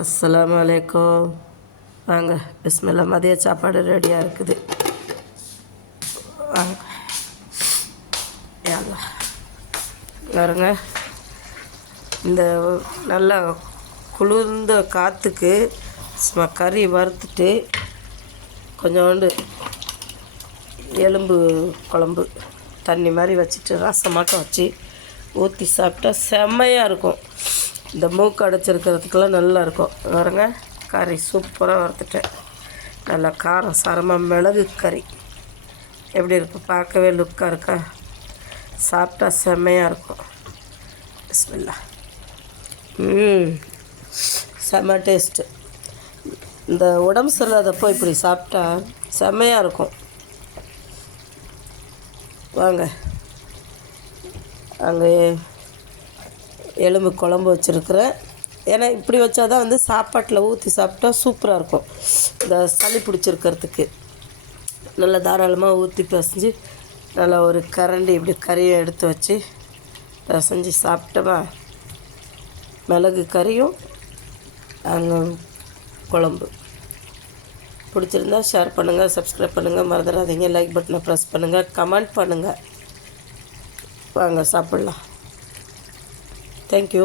அஸ்ஸலாமு அலைக்கும். வாங்க, பிஸ்மில்லா. மதிய சாப்பாடு ரெடியாக இருக்குது. வாங்க யாரா பாருங்க. இந்த நல்லா குளிர்ந்த காற்றுக்கு கறி வறுத்துட்டு கொஞ்சோண்டு எலும்பு குழம்பு தண்ணி மாதிரி வச்சுட்டு ரசமாட்டம் வச்சு ஊற்றி சாப்பிட்டா செம்மையாக இருக்கும். இந்த மூக்கு அடைச்சிருக்கிறதுக்கெல்லாம் நல்லாயிருக்கும். பாருங்க, கறி சூப்பராக வறுத்துட்டேன். நல்லா காரம் சாரமாக மிளகு கறி எப்படி இருக்கும், பார்க்கவே லுக்காக இருக்கா. சாப்பிட்டா செம்மையாக இருக்கும். பிஸ்மில்லா. செம்ம டேஸ்ட்டு. இந்த உடம்பு சரியில்லாதப்போ இப்படி சாப்பிட்டா செம்மையாக இருக்கும். வாங்க, அங்கே எலும்பு குழம்பு வச்சுருக்குறேன். ஏன்னா இப்படி வச்சா தான் வந்து சாப்பாட்டில் ஊற்றி சாப்பிட்டா சூப்பராக இருக்கும். இந்த சளி பிடிச்சிருக்கிறதுக்கு நல்லா தாராளமாக ஊற்றி பிசைஞ்சு நல்லா ஒரு கரண்டி இப்படி கறியை எடுத்து வச்சு பிசைஞ்சு சாப்பிட்டோமா, மிளகு கறியும் அங்கே குழம்பு. பிடிச்சிருந்தா ஷேர் பண்ணுங்கள், சப்ஸ்கிரைப் பண்ணுங்கள், மறந்துடாதீங்க. லைக் பட்டனை ப்ரெஸ் பண்ணுங்கள், கமெண்ட் பண்ணுங்கள். வாங்க சாப்பிட்லாம். தேங்க்யூ.